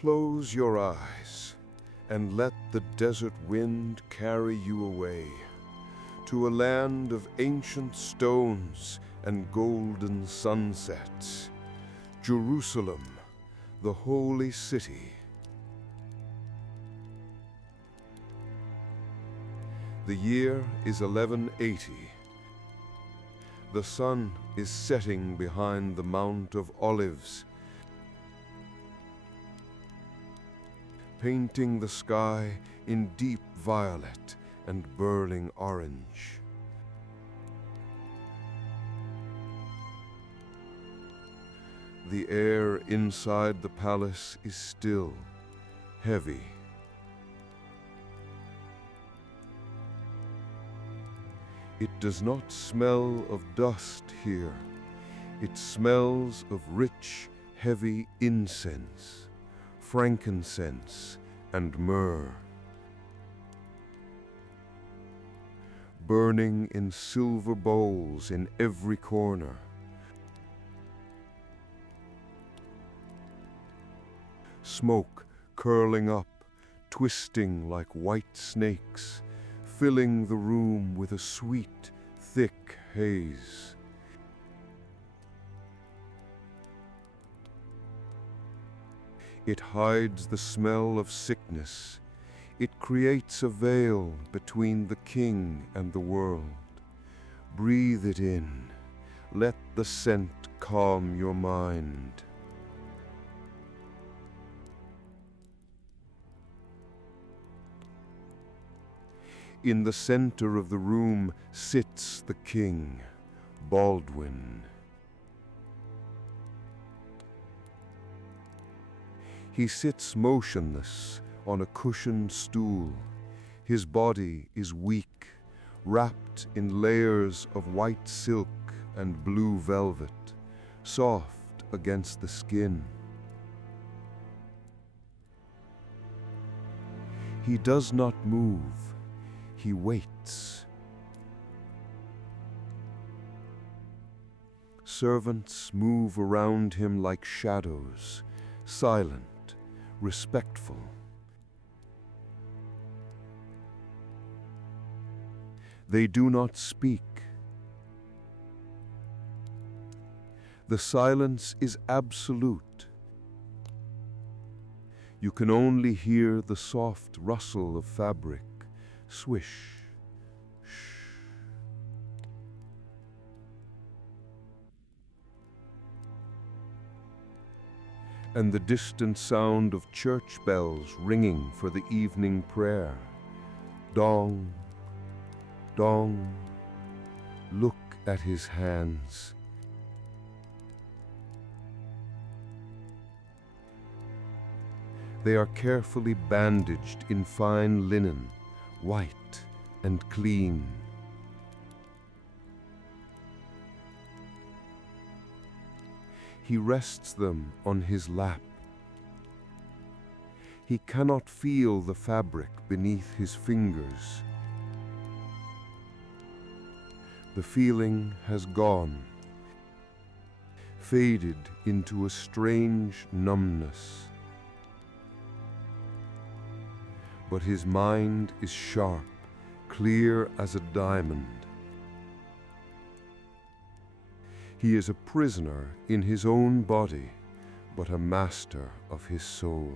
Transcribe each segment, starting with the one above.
Close your eyes and let the desert wind carry you away to a land of ancient stones and golden sunsets. Jerusalem, the holy city. The year is 1180. The sun is setting behind the Mount of Olives, painting the sky in deep violet and burning orange. The air inside the palace is still, heavy. It does not smell of dust here. It smells of rich, heavy incense, frankincense, and myrrh, burning in silver bowls in every corner. Smoke curling up, twisting like white snakes, filling the room with a sweet, thick haze. It hides the smell of sickness. It creates a veil between the king and the world. Breathe it in. Let the scent calm your mind. In the center of the room sits the King, Baldwin. He sits motionless on a cushioned stool. His body is weak, wrapped in layers of white silk and blue velvet, soft against the skin. He does not move. He waits. Servants move around him like shadows, silent, respectful. They do not speak. The silence is absolute. You can only hear the soft rustle of fabric. Swish, shh. And the distant sound of church bells ringing for the evening prayer. Dong, dong. Look at his hands. They are carefully bandaged in fine linen, white and clean. He rests them on his lap. He cannot feel the fabric beneath his fingers. The feeling has gone, faded into a strange numbness. But his mind is sharp, clear as a diamond. He is a prisoner in his own body, but a master of his soul.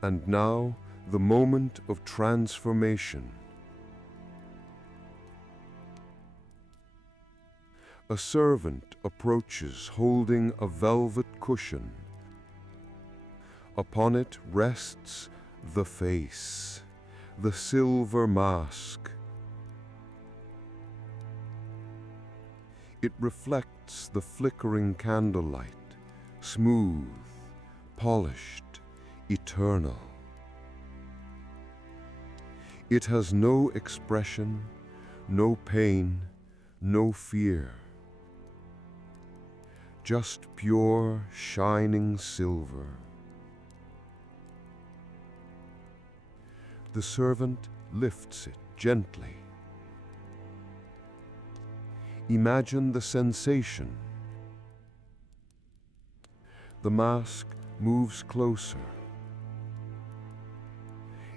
And now, the moment of transformation. A servant approaches holding a velvet cushion. Upon it rests the face, the silver mask. It reflects the flickering candlelight, smooth, polished, eternal. It has no expression, no pain, no fear. Just pure, shining silver. The servant lifts it gently. Imagine the sensation. The mask moves closer.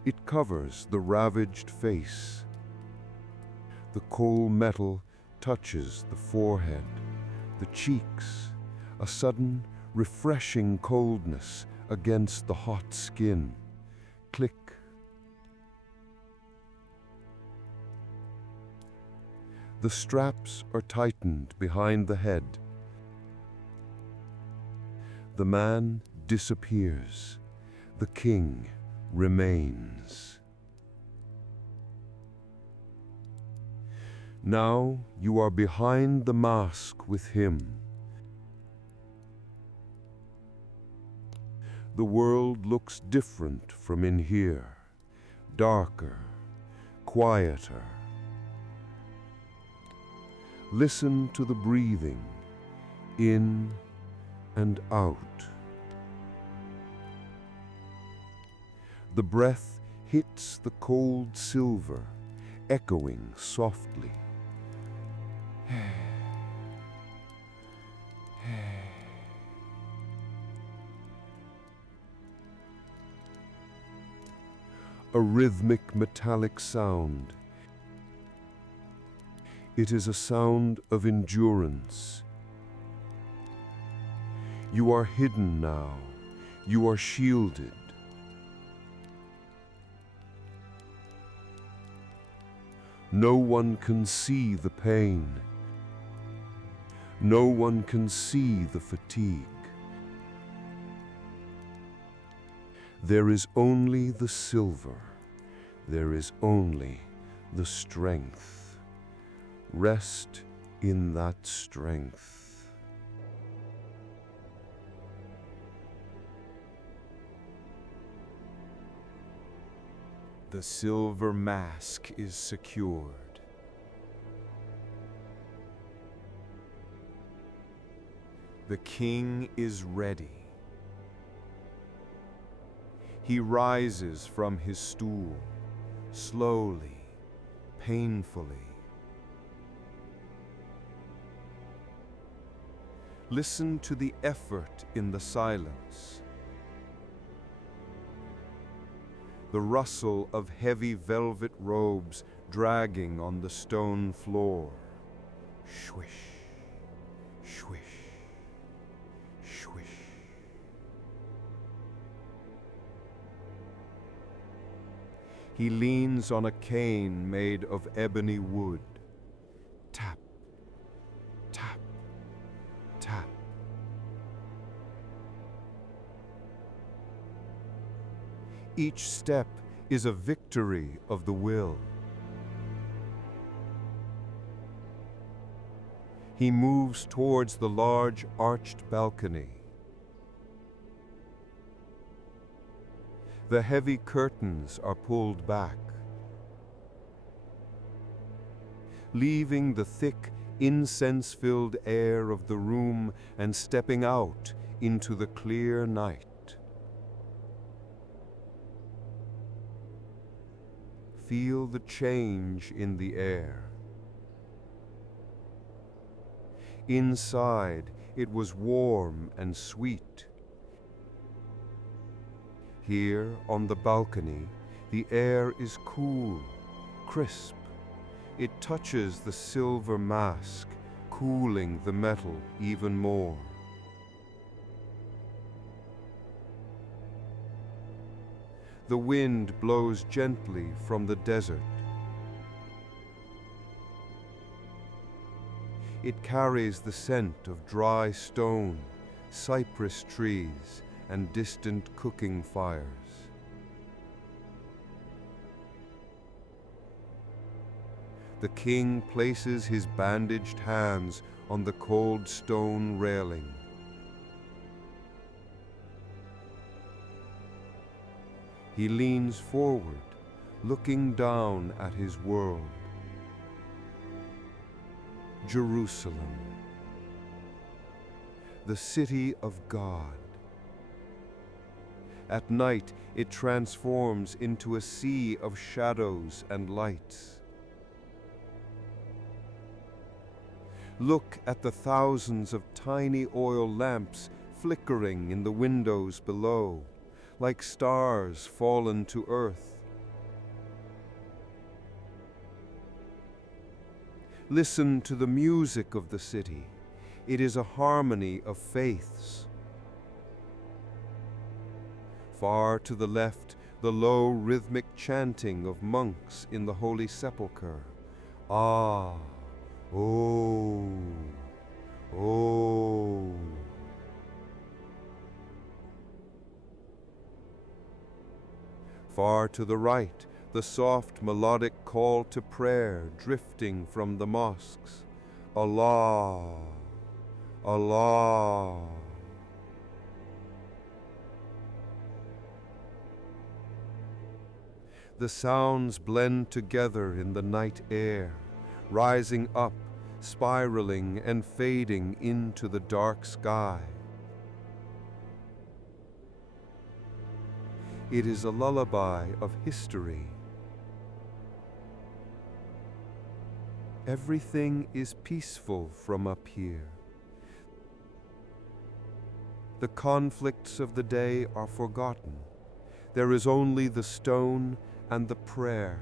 It covers the ravaged face. The coal metal touches the forehead, the cheeks, a sudden, refreshing coldness against the hot skin. Click. The straps are tightened behind the head. The man disappears. The king remains. Now you are behind the mask with him. The world looks different from in here, darker, quieter. Listen to the breathing, in and out. The breath hits the cold silver, echoing softly. A rhythmic metallic sound. It is a sound of endurance. You are hidden now. You are shielded. No one can see the pain. No one can see the fatigue. There is only the silver. There is only the strength. Rest in that strength. The silver mask is secured. The king is ready. He rises from his stool, slowly, painfully. Listen to the effort in the silence. The rustle of heavy velvet robes dragging on the stone floor. Swish, swish, swish. He leans on a cane made of ebony wood. Tap, tap, tap. Each step is a victory of the will. He moves towards the large arched balcony. The heavy curtains are pulled back, leaving the thick, incense-filled air of the room and stepping out into the clear night. Feel the change in the air. Inside, it was warm and sweet. Here, on the balcony, the air is cool, crisp. It touches the silver mask, cooling the metal even more. The wind blows gently from the desert. It carries the scent of dry stone, cypress trees, and distant cooking fires. The king places his bandaged hands on the cold stone railing. He leans forward, looking down at his world. Jerusalem, the city of God. At night, it transforms into a sea of shadows and lights. Look at the thousands of tiny oil lamps flickering in the windows below, like stars fallen to earth. Listen to the music of the city. It is a harmony of faiths. Far to the left, the low rhythmic chanting of monks in the Holy Sepulchre. Ah, oh, oh. Far to the right, the soft melodic call to prayer drifting from the mosques. Allah, Allah. The sounds blend together in the night air, rising up, spiraling and fading into the dark sky. It is a lullaby of history. Everything is peaceful from up here. The conflicts of the day are forgotten. There is only the stone and the prayer.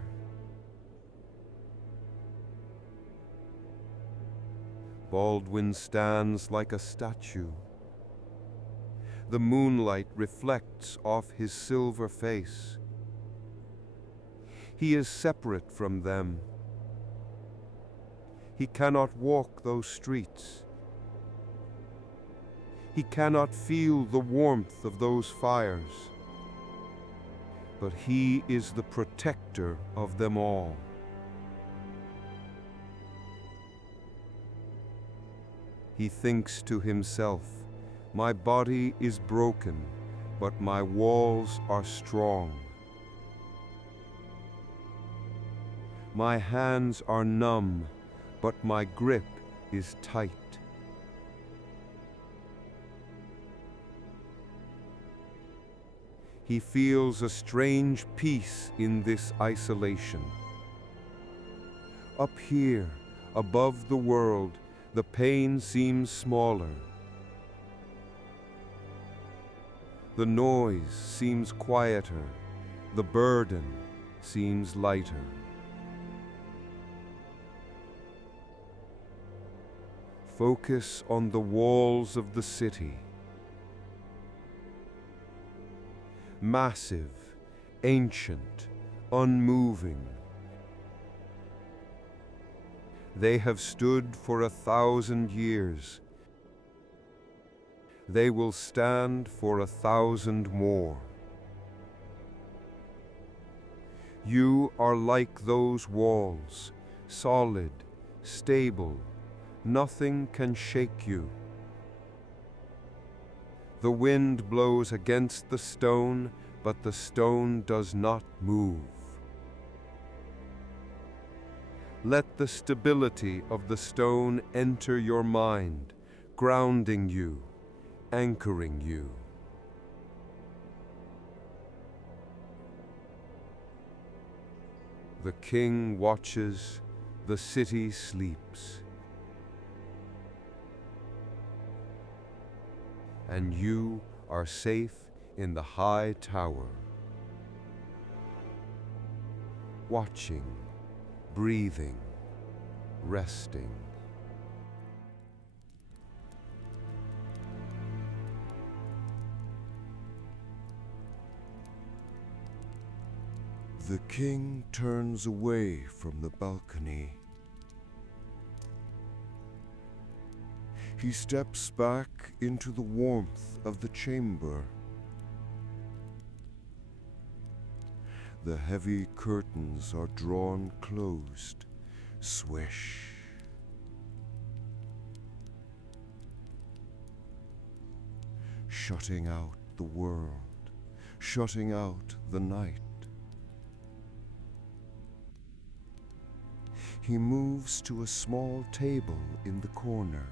Baldwin stands like a statue. The moonlight reflects off his silver face. He is separate from them. He cannot walk those streets. He cannot feel the warmth of those fires. But he is the protector of them all. He thinks to himself, "My body is broken, but my walls are strong. My hands are numb, but my grip is tight." He feels a strange peace in this isolation. Up here, above the world, the pain seems smaller. The noise seems quieter. The burden seems lighter. Focus on the walls of the city. Massive, ancient, unmoving. They have stood for 1,000 years. They will stand for 1,000 more. You are like those walls, solid, stable. Nothing can shake you. The wind blows against the stone, but the stone does not move. Let the stability of the stone enter your mind, grounding you, anchoring you. The king watches, the city sleeps. And you are safe in the high tower, watching, breathing, resting. The king turns away from the balcony. He steps back into the warmth of the chamber. The heavy curtains are drawn closed. Swish. Shutting out the world, shutting out the night. He moves to a small table in the corner.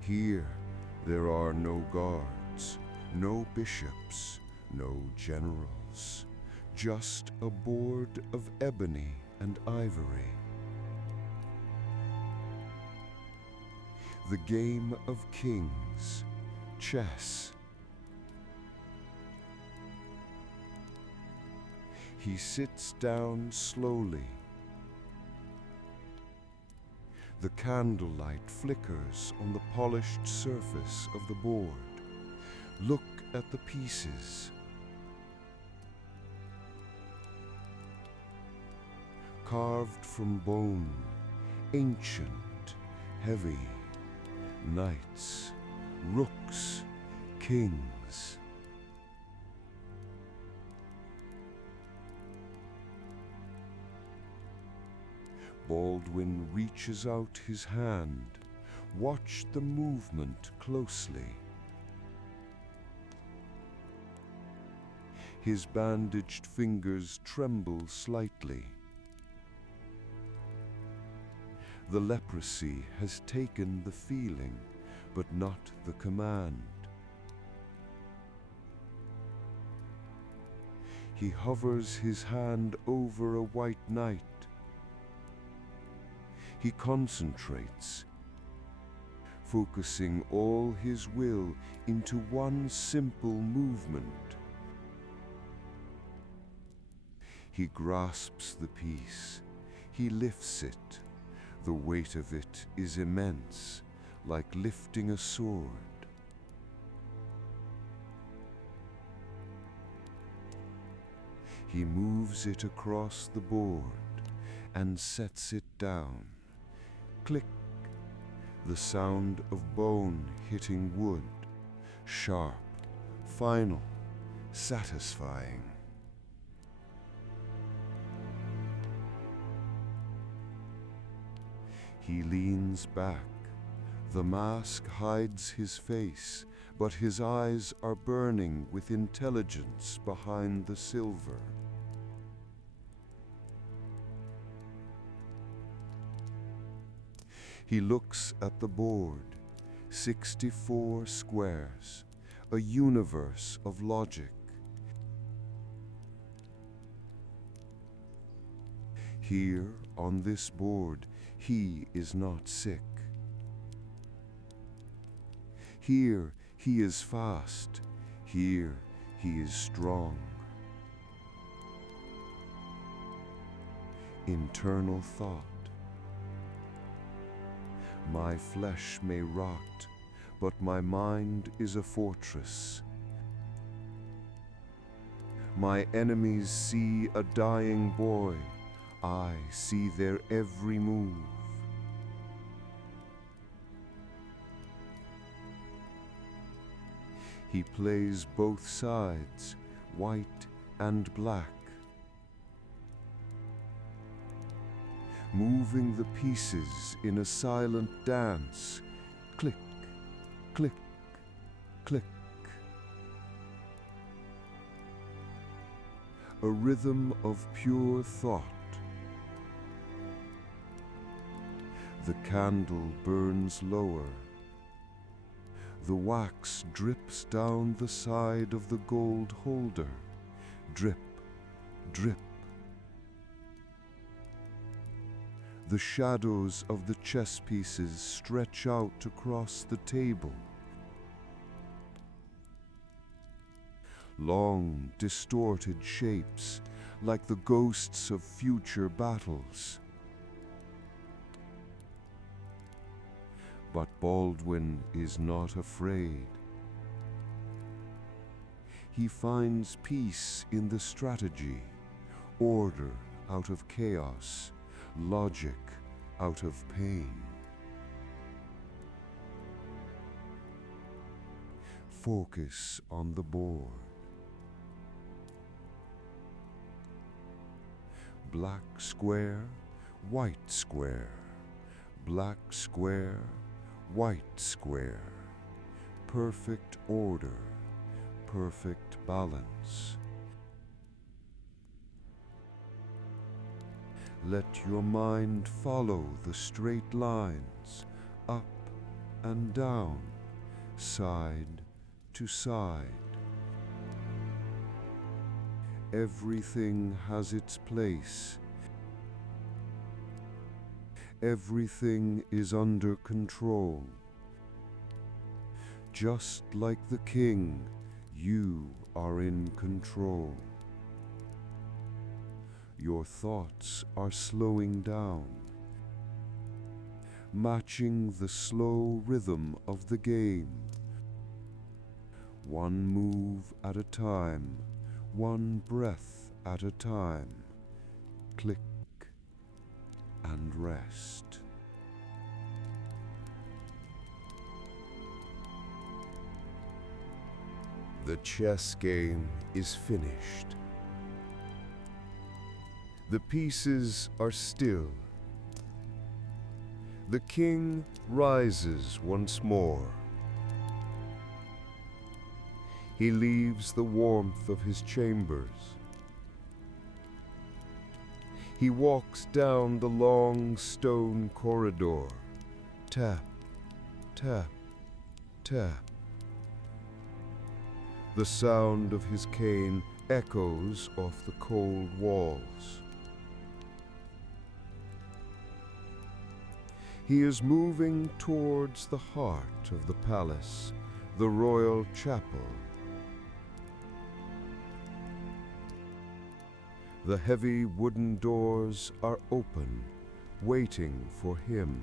Here, there are no guards, no bishops, no generals, just a board of ebony and ivory. The game of kings, chess. He sits down slowly. The candlelight flickers on the polished surface of the board. Look at the pieces. Carved from bone, ancient, heavy, knights, rooks, kings. Baldwin reaches out his hand. Watch the movement closely. His bandaged fingers tremble slightly. The leprosy has taken the feeling, but not the command. He hovers his hand over a white knight. He concentrates, focusing all his will into one simple movement. He grasps the piece. He lifts it. The weight of it is immense, like lifting a sword. He moves it across the board and sets it down. Click, the sound of bone hitting wood, sharp, final, satisfying. He leans back. The mask hides his face, but his eyes are burning with intelligence behind the silver. He looks at the board, 64 squares, a universe of logic. Here, on this board, he is not sick. Here, he is fast. Here, he is strong. Internal thought. My flesh may rot, but my mind is a fortress. My enemies see a dying boy. I see their every move. He plays both sides, white and black, moving the pieces in a silent dance. Click, click, click. A rhythm of pure thought. The candle burns lower. The wax drips down the side of the gold holder. Drip, drip. The shadows of the chess pieces stretch out across the table. Long, distorted shapes, like the ghosts of future battles. But Baldwin is not afraid. He finds peace in the strategy, order out of chaos, logic out of pain. Focus on the board. Black square, white square, black square, white square. Perfect order, perfect balance. Let your mind follow the straight lines, up and down, side to side. Everything has its place. Everything is under control. Just like the king, you are in control. Your thoughts are slowing down, matching the slow rhythm of the game. One move at a time, one breath at a time. Click and rest. The chess game is finished. The pieces are still. The king rises once more. He leaves the warmth of his chambers. He walks down the long stone corridor. Tap, tap, tap. The sound of his cane echoes off the cold walls. He is moving towards the heart of the palace, the royal chapel. The heavy wooden doors are open, waiting for him.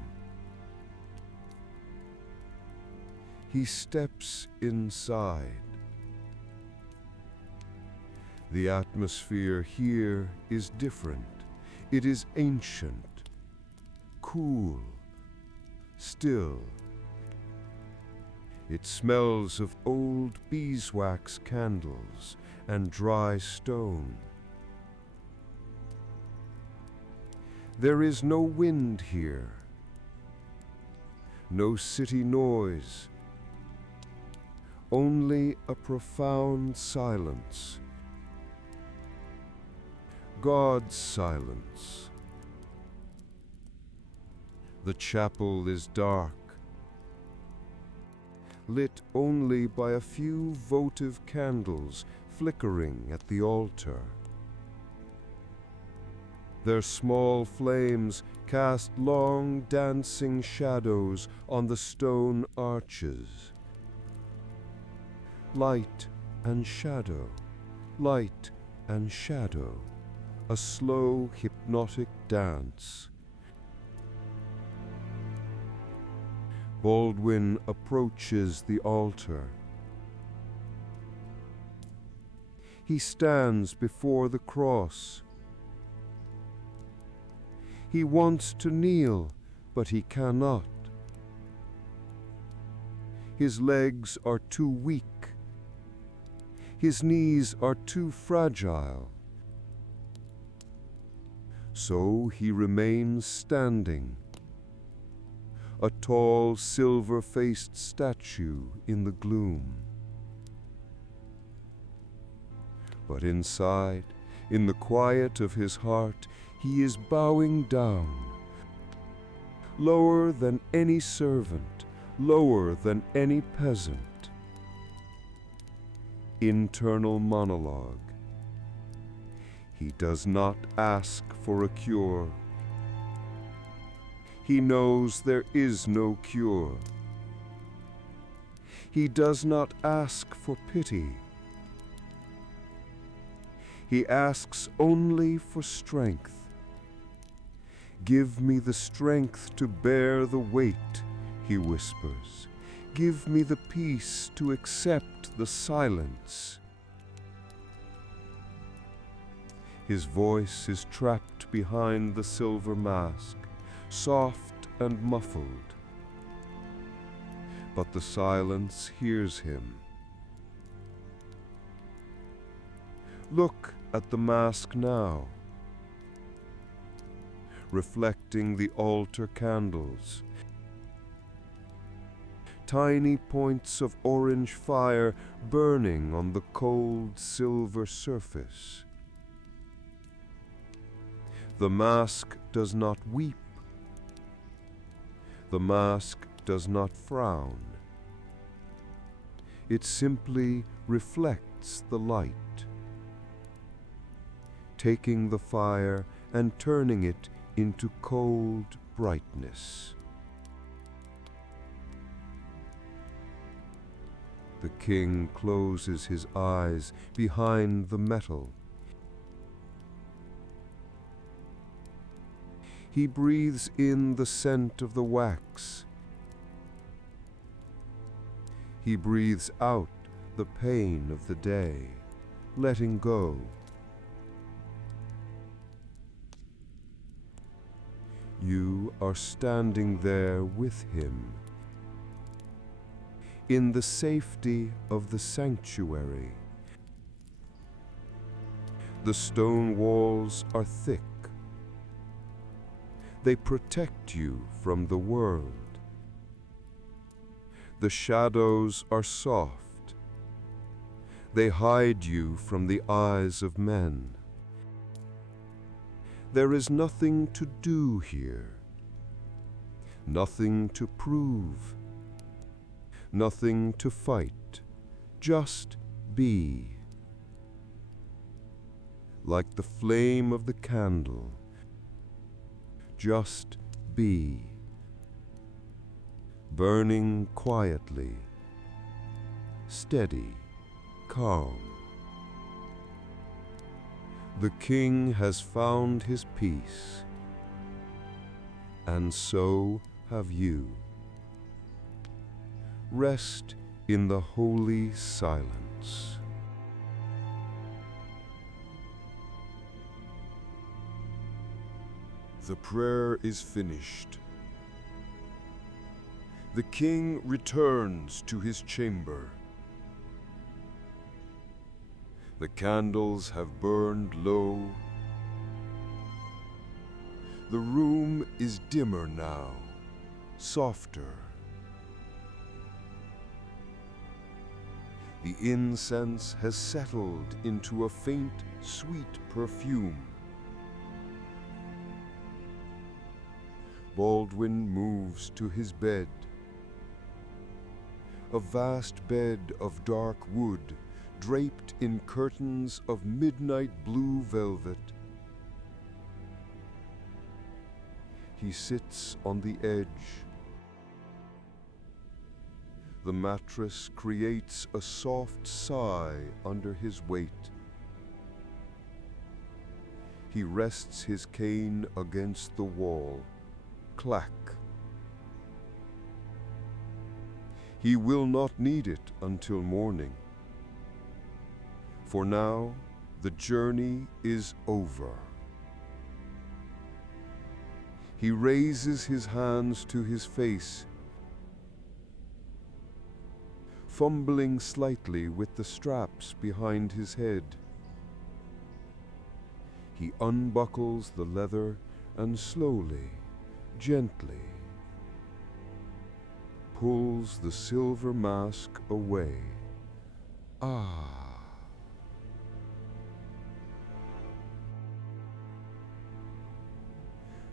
He steps inside. The atmosphere here is different. It is ancient, cool, still. It smells of old beeswax candles and dry stone. There is no wind here, no city noise, only a profound silence. God's silence. The chapel is dark, lit only by a few votive candles flickering at the altar. Their small flames cast long dancing shadows on the stone arches. Light and shadow, light and shadow, a slow hypnotic dance. Baldwin approaches the altar. He stands before the cross. He wants to kneel, but he cannot. His legs are too weak. His knees are too fragile. So he remains standing, a tall, silver-faced statue in the gloom. But inside, in the quiet of his heart, he is bowing down, lower than any servant, lower than any peasant. Internal monologue. He does not ask for a cure. He knows there is no cure. He does not ask for pity. He asks only for strength. Give me the strength to bear the weight, he whispers. Give me the peace to accept the silence. His voice is trapped behind the silver mask, soft and muffled. But the silence hears him. Look at the mask now, reflecting the altar candles. Tiny points of orange fire burning on the cold silver surface. The mask does not weep. The mask does not frown. It simply reflects the light, taking the fire and turning it into cold brightness. The king closes his eyes behind the metal. He breathes in the scent of the wax. He breathes out the pain of the day, letting go. You are standing there with him, in the safety of the sanctuary. The stone walls are thick. They protect you from the world. The shadows are soft. They hide you from the eyes of men. There is nothing to do here, nothing to prove, nothing to fight, just be. Like the flame of the candle, just be, burning quietly, steady, calm. The king has found his peace, and so have you. Rest in the holy silence. The prayer is finished. The king returns to his chamber. The candles have burned low. The room is dimmer now, softer. The incense has settled into a faint, sweet perfume. Baldwin moves to his bed. A vast bed of dark wood, draped in curtains of midnight blue velvet. He sits on the edge. The mattress creates a soft sigh under his weight. He rests his cane against the wall. Clack. He will not need it until morning. For now, the journey is over. He raises his hands to his face, fumbling slightly with the straps behind his head. He unbuckles the leather and slowly, gently, pulls the silver mask away. Ah.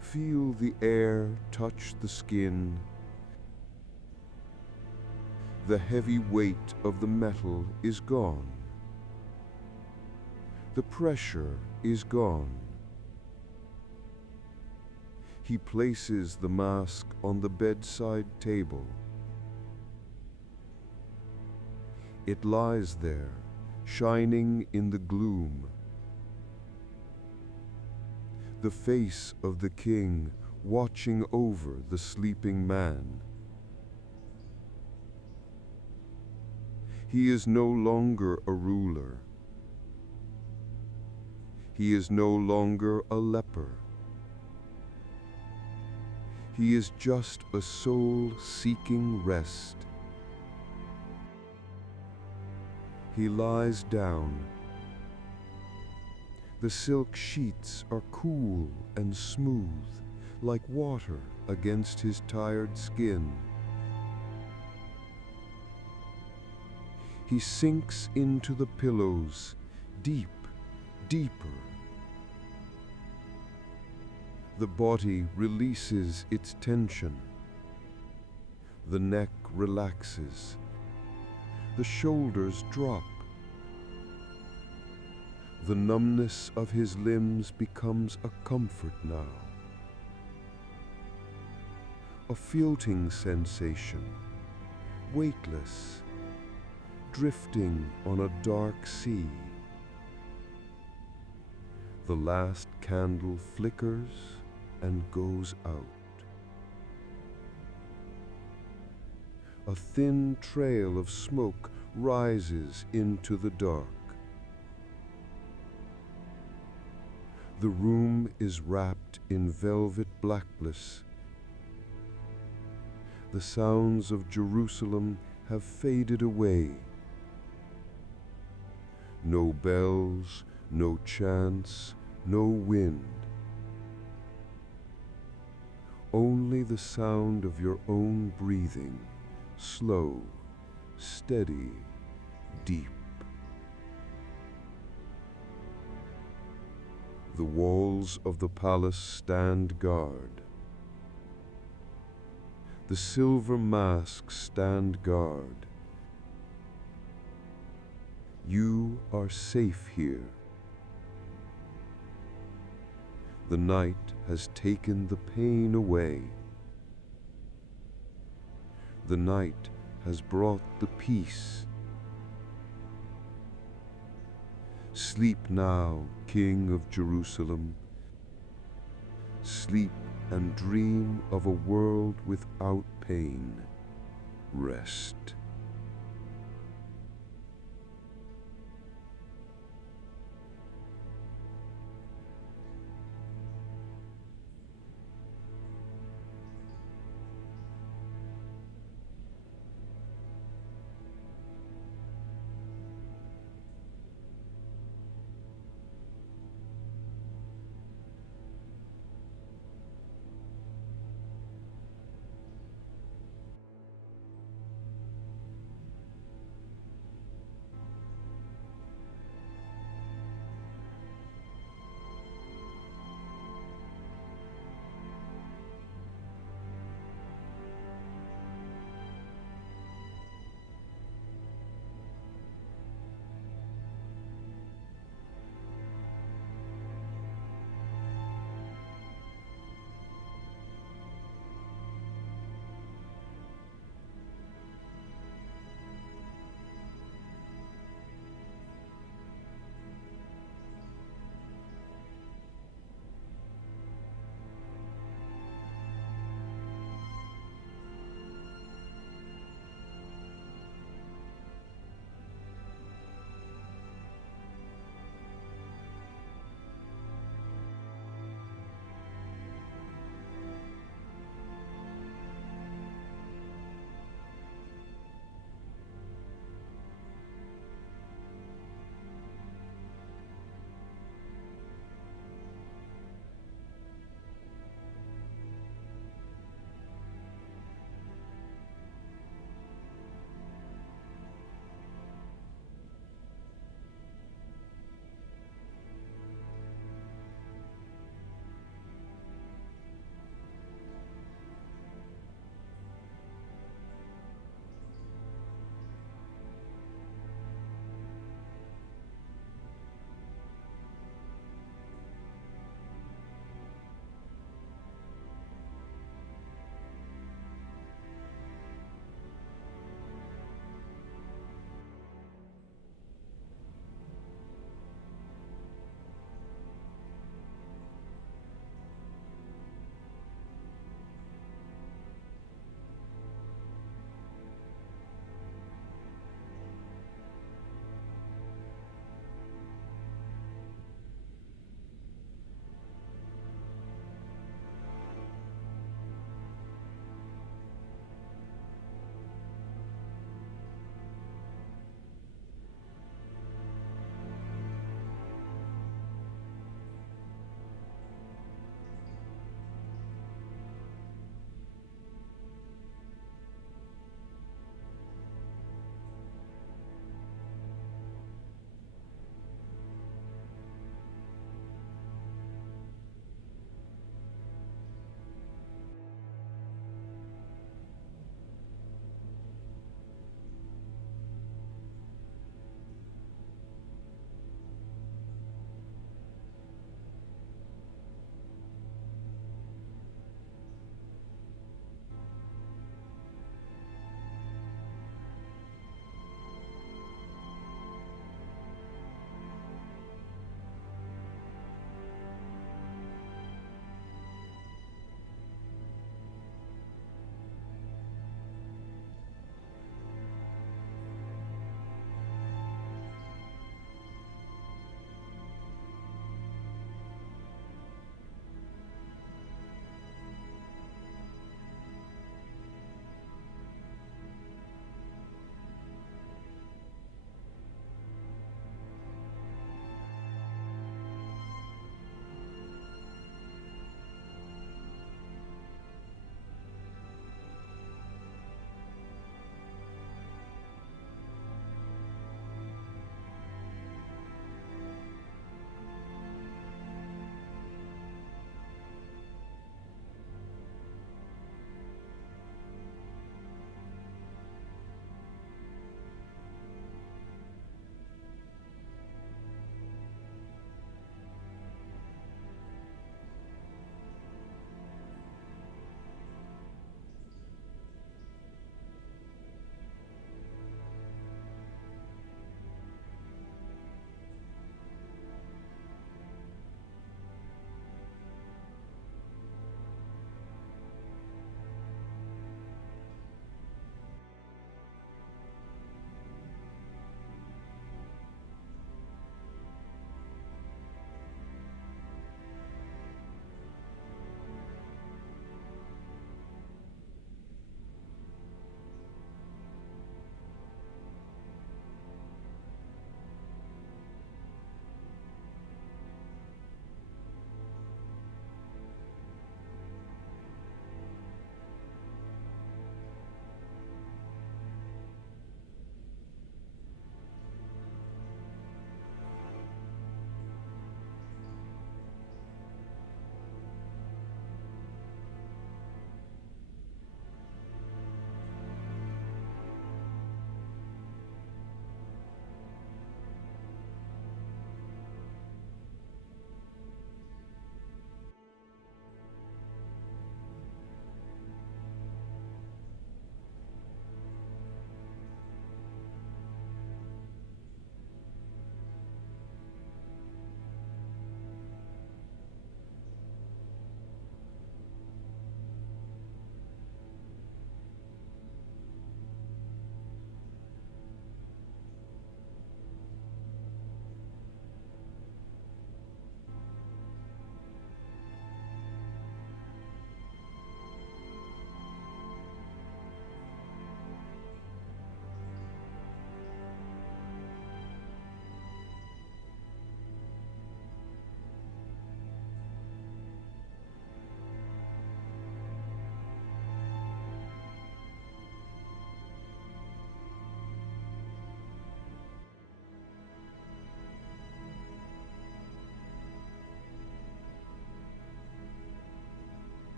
Feel the air touch the skin. The heavy weight of the metal is gone. The pressure is gone. He places the mask on the bedside table. It lies there, shining in the gloom. The face of the king watching over the sleeping man. He is no longer a ruler. He is no longer a leper. He is just a soul seeking rest. He lies down. The silk sheets are cool and smooth, like water against his tired skin. He sinks into the pillows, deep, deeper. The body releases its tension. The neck relaxes. The shoulders drop. The numbness of his limbs becomes a comfort now. A floating sensation, weightless, drifting on a dark sea. The last candle flickers and goes out. A thin trail of smoke rises into the dark. The room is wrapped in velvet blackness. The sounds of Jerusalem have faded away. No bells, no chants, no wind. Only the sound of your own breathing, slow, steady, deep. The walls of the palace stand guard. The silver masks stand guard. You are safe here. The night has taken the pain away. The night has brought the peace. Sleep now, King of Jerusalem. Sleep and dream of a world without pain. Rest.